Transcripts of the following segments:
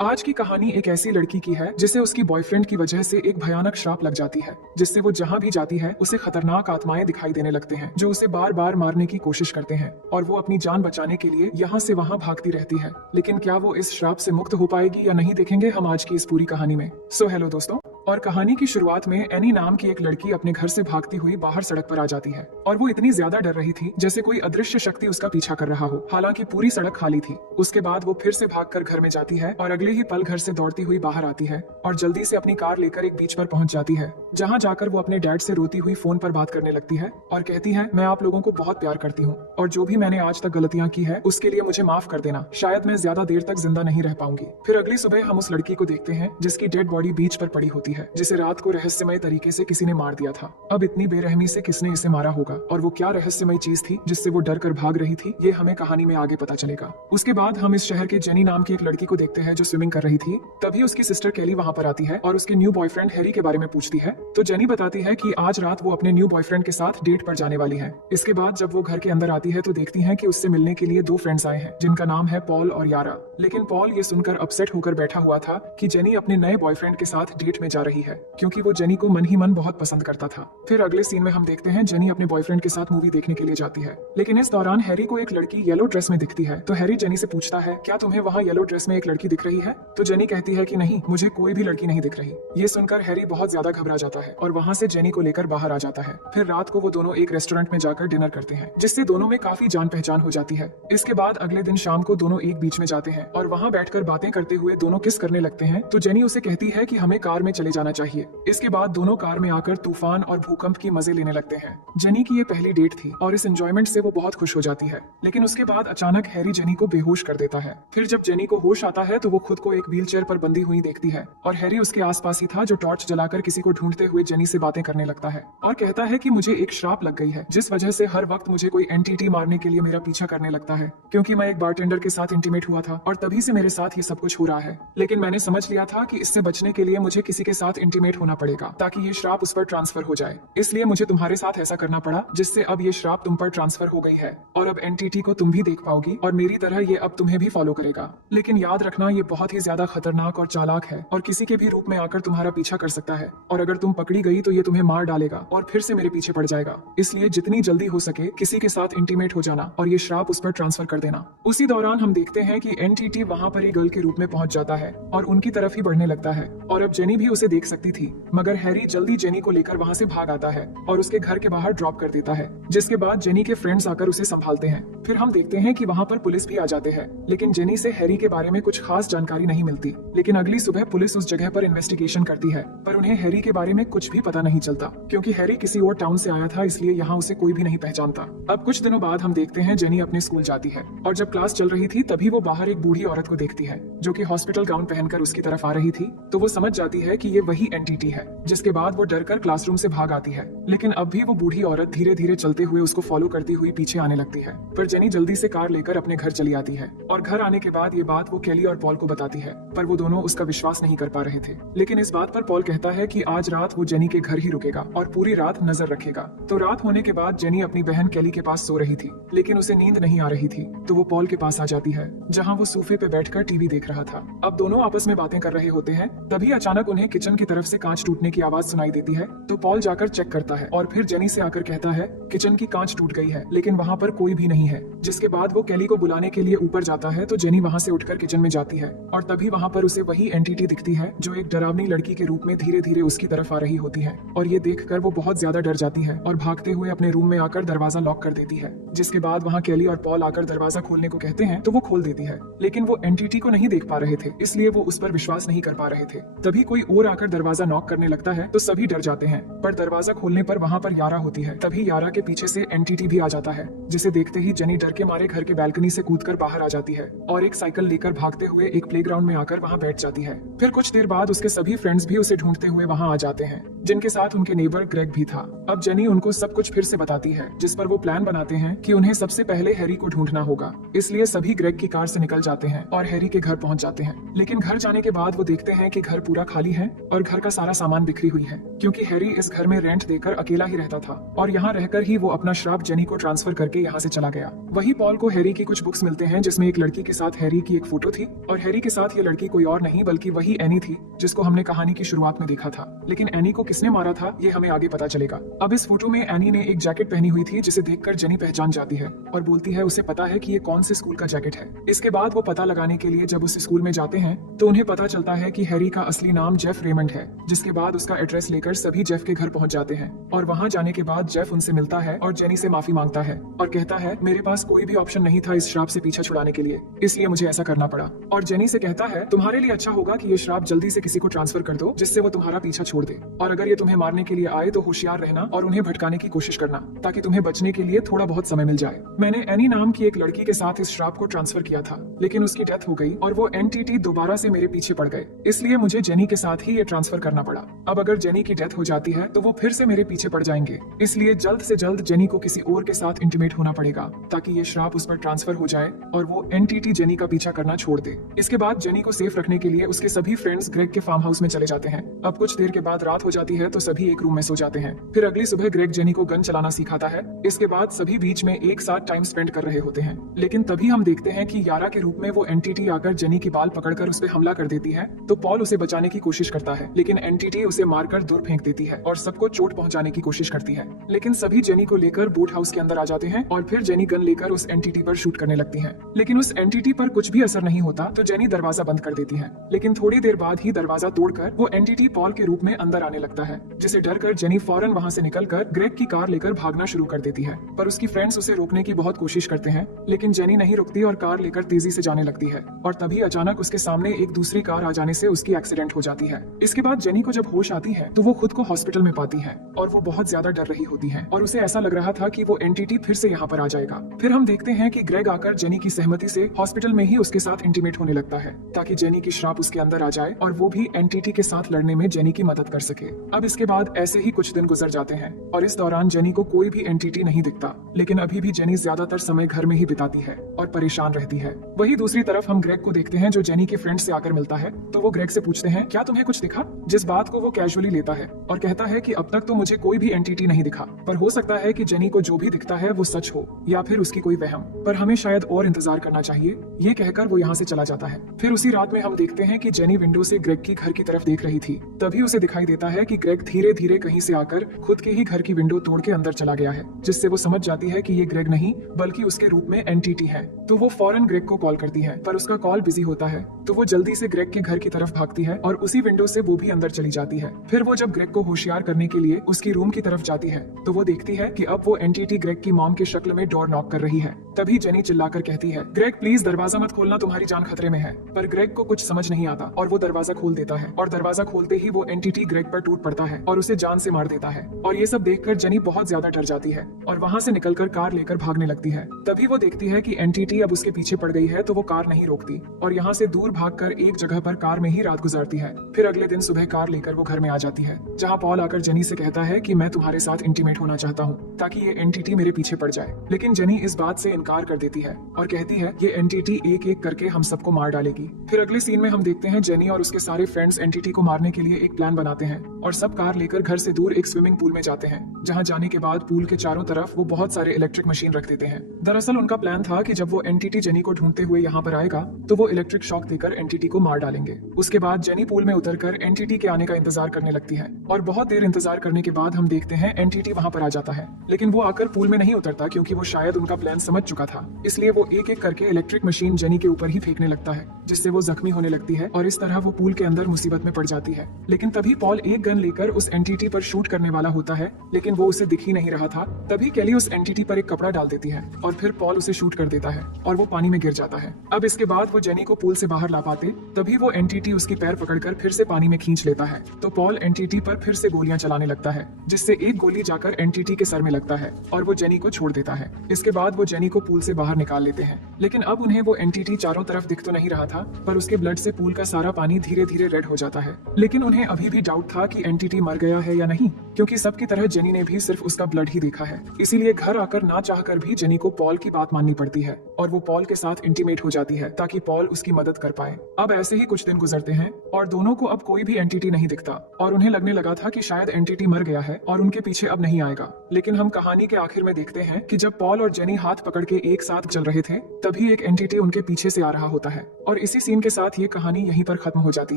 आज की कहानी एक ऐसी लड़की की है जिसे उसकी बॉयफ्रेंड की वजह से एक भयानक श्राप लग जाती है, जिससे वो जहाँ भी जाती है उसे खतरनाक आत्माएं दिखाई देने लगते हैं जो उसे बार बार मारने की कोशिश करते हैं और वो अपनी जान बचाने के लिए यहाँ से वहाँ भागती रहती है। लेकिन क्या वो इस श्राप से मुक्त हो पाएगी या नहीं, देखेंगे हम आज की इस पूरी कहानी में। सो हेलो दोस्तों, और कहानी की शुरुआत में एनी नाम की एक लड़की अपने घर से भागती हुई बाहर सड़क पर आ जाती है और वो इतनी ज्यादा डर रही थी जैसे कोई अदृश्य शक्ति उसका पीछा कर रहा हो। हालांकि पूरी सड़क खाली थी। उसके बाद वो फिर से भागकर घर में जाती है और अगले ही पल घर से दौड़ती हुई बाहर आती है और जल्दी से अपनी कार लेकर एक बीच पर पहुंच जाती है, जहां जाकर वो अपने डैड से रोती हुई फोन पर बात करने लगती है और कहती है, मैं आप लोगों को बहुत प्यार करती हूँ और जो भी मैंने आज तक गलतियां की है उसके लिए मुझे माफ कर देना। शायद मैं ज्यादा देर तक जिंदा नहीं रह पाऊंगी। फिर अगली सुबह हम उस लड़की को देखते हैं जिसकी डेड बॉडी बीच पर पड़ी होती है, जिसे रात को रहस्यमय तरीके से किसी ने मार दिया था। अब इतनी बेरहमी से किसने इसे मारा होगा और वो क्या रहस्यमय चीज थी जिससे वो डर कर भाग रही थी, ये हमें कहानी में आगे पता चलेगा। उसके बाद हम इस शहर के जेनी नाम की एक लड़की को देखते हैं जो स्विमिंग कर रही थी। तभी उसकी सिस्टर केली वहां पर आती है और उसके न्यू बॉयफ्रेंड हैरी के बारे में पूछती है। तो जेनी बताती है कि आज रात वो अपने न्यू बॉयफ्रेंड के साथ डेट पर जाने वाली है। इसके बाद जब वो घर के अंदर आती है तो देखती है कि उससे मिलने के लिए दो फ्रेंड्स आए हैं जिनका नाम है पॉल और यारा। लेकिन पॉल ये सुनकर अपसेट होकर बैठा हुआ था कि जेनी अपने नए बॉयफ्रेंड के साथ डेट में जा रही है, क्योंकि वो जेनी को मन ही मन बहुत पसंद करता था। फिर अगले सीन में हम देखते हैं जेनी अपने बॉयफ्रेंड के साथ मूवी देखने के लिए जाती है, लेकिन इस दौरान हैरी को एक लड़की येलो ड्रेस में दिखती है। तो हैरी जेनी से पूछता है, क्या तुम्हें वहाँ येलो ड्रेस में एक लड़की दिख रही है? तो जेनी कहती है कि नहीं, मुझे कोई भी लड़की नहीं दिख रही। ये सुनकर हैरी बहुत ज्यादा घबरा जाता है और वहाँ से जेनी को लेकर बाहर आ जाता है। फिर रात को वो दोनों एक रेस्टोरेंट में जाकर डिनर करते हैं, जिससे दोनों में काफी जान पहचान हो जाती है। इसके बाद अगले दिन शाम को दोनों एक बीच में जाते हैं और वहाँ बैठकर बातें करते हुए दोनों किस करने लगते हैं। तो जेनी उसे कहती है कि हमें कार में चले जाना चाहिए। इसके बाद दोनों कार में आकर तूफान और भूकंप की मजे लेने लगते हैं। जेनी की ये पहली डेट थी और इस एंजॉयमेंट से वो बहुत खुश हो जाती है। लेकिन उसके बाद अचानक हैरी जेनी को बेहोश कर देता है। फिर जब जेनी को होश आता है तो वो खुद को एक व्हील चेयर पर बंधी हुई देखती है और हैरी उसके आसपास ही था, जो टॉर्च जलाकर किसी को ढूंढते हुए जेनी से बातें करने लगता है और कहता है कि मुझे एक श्राप लग गई है जिस वजह से हर वक्त मुझे कोई एंटिटी मारने के लिए मेरा पीछा करने लगता है, क्योंकि मैं एक बारटेंडर के साथ इंटीमेट हुआ था और तभी से मेरे साथ ये सब कुछ हो रहा है। लेकिन मैंने समझ लिया था कि इससे बचने के लिए मुझे किसी के साथ इंटीमेट होना पड़ेगा ताकि ये श्राप उस पर ट्रांसफर हो जाए। इसलिए मुझे तुम्हारे साथ ऐसा करना पड़ा जिससे अब ये श्राप तुम पर ट्रांसफर हो गई है और अब एंटिटी को तुम भी देख पाओगी और मेरी तरह ये अब तुम्हें भी फॉलो करेगा। लेकिन याद रखना, ये बहुत ही ज्यादा खतरनाक और चालाक है और किसी के भी रूप में आकर तुम्हारा पीछा कर सकता है और अगर तुम पकड़ी गई तो ये तुम्हें मार डालेगा और फिर से मेरे पीछे पड़ जाएगा। इसलिए जितनी जल्दी हो सके किसी के साथ इंटीमेट हो जाना और ये श्राप उस पर ट्रांसफर कर देना। उसी दौरान हम देखते हैं कि एंटिटी वहाँ पर एक गर्ल के रूप में पहुंच जाता है और उनकी तरफ ही बढ़ने लगता है और अब जेनी भी उसे देख सकती थी, मगर हैरी जल्दी जेनी को लेकर वहाँ से भाग आता है और उसके घर के बाहर ड्रॉप कर देता है, जिसके बाद जेनी के फ्रेंड्स आकर उसे संभालते हैं। फिर हम देखते हैं कि वहाँ पर पुलिस भी आ जाते हैं, लेकिन जेनी से हैरी के बारे में कुछ खास जानकारी नहीं मिलती। लेकिन अगली सुबह पुलिस उस जगह पर इन्वेस्टिगेशन करती है, पर उन्हें हैरी के बारे में कुछ भी पता नहीं चलता, क्योंकि हैरी किसी और टाउन से आया था, इसलिए यहाँ उसे कोई भी नहीं पहचानता। अब कुछ दिनों बाद हम देखते हैं जेनी अपने स्कूल जाती है और जब क्लास चल रही थी तभी वो बाहर एक बूढ़ी औरत को देखती है जो कि हॉस्पिटल गाउन पहनकर उसकी तरफ आ रही थी। तो वो समझ जाती है कि ये वही एंटिटी है, जिसके बाद वो डरकर क्लासरूम से भाग आती है। लेकिन अब भी वो बूढ़ी औरत धीरे धीरे चलते हुए उसको फॉलो करती हुई पीछे आने लगती है। पर जेनी जल्दी से कार लेकर अपने घर चली आती है और घर आने के बाद ये बात वो केली और पॉल को बताती है, पर वो दोनों उसका विश्वास नहीं कर पा रहे थे। लेकिन इस बात पर पॉल कहता है कि आज रात वो जेनी के घर ही रुकेगा और पूरी रात नजर रखेगा। तो रात होने के बाद जेनी अपनी बहन केली के पास सो रही थी, लेकिन उसे नींद नहीं आ रही थी, तो वो पॉल के पास आ जाती है जहाँ वो सोफे पे बैठकर टीवी देख रहा था। अब दोनों आपस में बातें कर रहे होते हैं, तभी अचानक उन्हें किचन की तरफ से कांच टूटने की आवाज सुनाई देती है। तो पॉल जाकर चेक करता है और फिर जेनी से आकर कहता है किचन की कांच टूट गई है, लेकिन वहाँ पर कोई भी नहीं है। जिसके बाद वो केली को बुलाने के लिए ऊपर जाता है, तो जेनी वहाँ से उठकर किचन में जाती है और तभी वहाँ पर उसे वही एंटिटी दिखती है जो एक डरावनी लड़की के रूप में धीरे धीरे उसकी तरफ आ रही होती है और ये देखकर वो बहुत ज्यादा डर जाती है और भागते हुए अपने रूम में आकर दरवाजा लॉक कर देती है। जिसके बाद वहाँ केली और पॉल आकर दरवाजा खोलने को कहते हैं तो वो खोल देती है, लेकिन वो एंटिटी को नहीं देख पा रहे थे, इसलिए वो उस पर विश्वास नहीं कर पा रहे थे। तभी कोई और आकर दरवाजा नॉक करने लगता है तो सभी डर जाते हैं, पर दरवाजा खोलने पर वहाँ पर यारा होती है। तभी यारा के पीछे से एंटिटी भी आ जाता है, जिसे देखते ही जेनी डर के मारे घर के बैल्कनी से कूदकर बाहर आ जाती है और एक साइकिल लेकर भागते हुए एक प्लेग्राउंड में आकर वहाँ बैठ जाती है। फिर कुछ देर बाद उसके सभी फ्रेंड्स भी उसे ढूंढते हुए वहाँ आ जाते हैं, जिनके साथ उनके नेबर ग्रेग भी था। अब जेनी उनको सब कुछ फिर से बताती है, जिस पर वो प्लान बनाते हैं कि उन्हें सबसे पहले हैरी को ढूंढना होगा। इसलिए सभी ग्रेग की कार से निकल जाते हैं और हैरी के घर पहुंच जाते हैं। लेकिन घर जाने के बाद वो देखते हैं कि घर पूरा खाली है और घर का सारा सामान बिखरी हुई है, क्योंकि हैरी इस घर में रेंट देकर अकेला ही रहता था और यहाँ रहकर ही वो अपना श्राप जेनी को ट्रांसफर करके यहाँ से चला गया। वही पॉल को हैरी की कुछ बुक्स मिलते हैं जिसमें एक लड़की के साथ हैरी की एक फोटो थी और हैरी के साथ ये लड़की कोई और नहीं बल्कि वही एनी थी जिसको हमने कहानी की शुरुआत में देखा था। लेकिन एनी को किसने मारा था ये हमें आगे पता चलेगा। अब इस फोटो में एनी ने एक जैकेट पहनी हुई थी जिसे देखकर जेनी पहचान जाती है और बोलती है उसे पता है कि ये कौन से स्कूल का जैकेट है। इसके बाद वो पता लगाने के लिए जब उस स्कूल में जाते हैं तो उन्हें पता चलता है कि हैरी का असली नाम जेफ रेमंड है। जिसके बाद उसका एड्रेस लेकर सभी जेफ के घर पहुंच जाते हैं और वहां जाने के बाद जेफ उनसे मिलता है और जेनी से माफी मांगता है और कहता है मेरे पास कोई भी ऑप्शन नहीं था इस श्राप से पीछा छुड़ाने के लिए, इसलिए मुझे ऐसा करना पड़ा। और जेनी से कहता है तुम्हारे लिए अच्छा होगा कि ये श्राप जल्दी से किसी को ट्रांसफर कर दो जिससे वो तुम्हारा पीछा छोड़ दे, और अगर ये तुम्हें मारने के लिए आए तो होशियार रहना और उन्हें भटकाने की कोशिश करना ताकि तुम्हें बचने के लिए थोड़ा बहुत समय मिल जाए। मैंने एनी नाम की एक लड़की के साथ इस श्राप को ट्रांसफर किया था लेकिन उसकी डेथ हो गई और वो एनटीटी दोबारा से मेरे पीछे पड़ गए, इसलिए मुझे जेनी के साथ ही ये ट्रांसफर करना पड़ा। अब अगर जेनी की डेथ हो जाती है तो वो फिर से मेरे पीछे पड़ जाएंगे, इसलिए जल्द से जल्द जेनी को किसी और के साथ इंटीमेट होना पड़ेगा ताकि ये श्राप उस पर ट्रांसफर हो जाए और वो एनटीटी जेनी का पीछा करना छोड़ दे। इसके बाद जेनी को सेफ रखने के लिए उसके सभी फ्रेंड्स ग्रेग के फार्म हाउस में चले जाते हैं। अब कुछ देर के बाद रात हो जाती है तो सभी एक रूम में सो जाते हैं। फिर अगली सुबह ग्रेग जेनी को गन चलाना सिखाता है। इसके बाद सभी बीच में एक साथ टाइम स्पेंड कर रहे होते हैं, लेकिन तभी हम देखते हैं कि यारा के रूप में वो एनटीटी आकर जेनी की बाल पकड़कर उस पर हमला कर देती है। तो पॉल उसे बचाने की कोशिश करता है लेकिन एनटीटी उसे मारकर दूर फेंक देती है और सबको चोट पहुंचाने की कोशिश करती है। लेकिन सभी जेनी को लेकर बोट हाउस के अंदर आ जाते हैं और फिर जेनी गन लेकर उस एनटीटी पर शूट करने लगती है, लेकिन उस एनटीटी पर कुछ भी असर नहीं होता तो जेनी दरवाजा बंद कर देती है। लेकिन थोड़ी देर बाद ही दरवाजा तोड़कर वो एनटीटी पॉल के रूप में अंदर आने लगता है, जिसे डरकर जेनी फौरन वहां से निकलकर ग्रेग की कार लेकर भागना शुरू कर देती है। पर उसकी फ्रेंड्स उसे रोकने की बहुत कोशिश करते हैं लेकिन जेनी नहीं रुकती और कार लेकर तेजी से जाने लगती है और तभी अचानक उसके सामने एक दूसरी कार आ जाने से उसकी एक्सीडेंट हो जाती है। इसके बाद जेनी को जब होश आती है तो वो खुद को हॉस्पिटल में पाती है और वो बहुत ज्यादा डर रही होती है और उसे ऐसा लग रहा था कि वो एनटीटी फिर से यहाँ पर आ जाएगा। फिर हम देखते हैं कि ग्रेग आकर जेनी की सहमति से हॉस्पिटल में ही उसके साथ इंटीमेट होने लगता है ताकि जेनी की श्राप उसके अंदर आ जाए और वो भी एनटीटी के साथ लड़ने में जेनी की मदद कर सके। अब इसके बाद ऐसे ही कुछ दिन गुजर जाते हैं और इस दौरान जेनी को कोई भी एनटीटी नहीं दिखता, लेकिन अभी भी जेनी ज्यादातर समय घर में ही बिताती है और परेशान रहती है। वही दूसरी तरफ हम ग्रेग को देखते हैं जो जेनी के फ्रेंड से आकर मिलता है तो वो ग्रेग से पूछते हैं क्या तुम्हें कुछ दिखा, जिस बात को वो कैजुअली लेता है और कहता है कि अब तक तो मुझे कोई भी एनटीटी नहीं दिखा, पर हो सकता है कि जेनी को जो भी दिखता है वो सच हो या फिर उसकी कोई वहम, पर हमें शायद और इंतजार करना चाहिए। ये कहकर वो यहाँ से चला जाता है। फिर उसी रात में हम देखते हैं कि जेनी विंडो से ग्रेग की घर की तरफ देख रही थी, तभी उसे दिखाई देता है कि ग्रेग धीरे धीरे कहीं से आकर खुद के ही घर की विंडो तोड़ के अंदर चला गया है, जिससे वो समझ जाती है कि ये ग्रेग नहीं बल्कि उसके रूप में एनटीटी है। तो वो फौरन ग्रेग को कॉल करती है पर उसका कॉल बिजी होता है, तो वो जल्दी से ग्रेग के घर की तरफ भागती है और उसी विंडो से वो भी अंदर चली जाती है। फिर वो जब ग्रेग को होशियार करने के लिए उसकी रूम की तरफ जाती है तो वो देखती है कि अब वो एनटीटी ग्रेग की मॉम की शक्ल में डोर नॉक कर रही है। तभी जेनी चिल्लाकर कहती है ग्रेग प्लीज दरवाजा मत खोलना, तुम्हारी जान खतरे में है। पर ग्रेग को कुछ समझ नहीं आता और वो दरवाजा खोल देता है और दरवाजा खोलते ही वो एनटीटी ग्रेग पर टूट पड़ता है और उसे जान से मार देता है। और ये सब देखकर जेनी बहुत ज्यादा डर जाती है और वहाँ से निकलकर कार लेकर भागने लगती है। तभी वो देखती है कि एनटीटी अब उसके पीछे पड़ गई है तो वो कार नहीं रोकती और यहाँ से दूर भागकर एक जगह पर कार में ही रात गुजारती है। फिर अगले दिन सुबह कार लेकर वो घर में आ जाती है जहाँ पॉल आकर जेनी से कहता है कि मैं तुम्हारे साथ इंटीमेट होना चाहता हूँ ताकि ये एनटीटी मेरे पीछे पड़ जाए। लेकिन जेनी इस बात से इनकार कर देती है और कहती है ये एनटीटी एक एक करके हम सबको मार डालेगी। फिर अगले सीन में हम देखते हैं जेनी और उसके सारे फ्रेंड्स एनटीटी को मारने के लिए एक प्लान बनाते हैं और सब कार लेकर घर से दूर एक स्विमिंग पूल में जाते हैं, जहाँ जाने के बाद पूल के चारों तरफ वो बहुत सारे इलेक्ट्रिक मशीन रख देते हैं। दरअसल उनका प्लान था कि जब वो एनटीटी जेनी को ढूंढते हुए यहाँ पर आएगा तो वो इलेक्ट्रिक शॉक देकर एनटीटी को मार डालेंगे। उसके बाद जेनी पूल में उतरकर एनटीटी के आने का इंतजार करने लगती है और बहुत देर इंतजार करने के बाद हम देखते हैं एनटीटी वहाँ पर आ जाता है, लेकिन वो आकर पूल में नहीं उतरता क्योंकि वो शायद उनका प्लान समझ चुका था। इसलिए वो एक एक करके इलेक्ट्रिक मशीन जेनी के ऊपर ही फेंकने लगता है, जिससे वो जख्मी होने लगती है और इस तरह वो पूल के अंदर मुसीबत में पड़ जाती है। लेकिन तभी पॉल एक गन लेकर उस एनटीटी पर शूट करने वाला होता है, लेकिन वो उसे दिख ही नहीं रहा था। तभी केली उस एनटीटी पर एक कपड़ा डाल देती है और फिर पॉल उसे शूट कर देता है और वो पानी में गिर जाता है। अब इसके बाद वो जेनी को पूल से बाहर ला पाते, तभी वो एनटीटी उसकी पैर पकड़कर फिर से पानी में खींच लेता है। तो पॉल एनटीटी पर फिर से गोलियां चलाने लगता है, जिससे एक गोली जाकर एनटीटी के सर में लगता है और वो जेनी को छोड़ देता है। इसके बाद वो जेनी को पूल से बाहर निकाल लेते हैं, लेकिन अब उन्हें वो एनटीटी चारों तरफ दिख तो नहीं रहा था, पर उसके ब्लड से पूल का सारा पानी धीरे धीरे रेड हो जाता है। लेकिन उन्हें अभी भी डाउट था कि एनटीटी मर गया है या नहीं, क्योंकि सबकी तरह जेनी ने भी सिर्फ उसका ब्लड ही देखा है। इसीलिए घर आकर ना चाहकर भी जेनी को पॉल की बात माननी पड़ती है और वो पॉल के साथ इंटीमेट हो जाती है ताकि पॉल उसकी मदद कर पाए। अब ऐसे ही कुछ दिन गुजरते हैं और दोनों को अब कोई कोई भी एंटिटी नहीं दिखता और उन्हें लगने लगा था कि शायद एंटिटी मर गया है और उनके पीछे अब नहीं आएगा। लेकिन हम कहानी के आखिर में देखते हैं कि जब पॉल और जेनी हाथ पकड़ के एक साथ चल रहे थे, तभी एक एंटिटी उनके पीछे से आ रहा होता है और इसी सीन के साथ ये कहानी यहीं पर खत्म हो जाती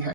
है।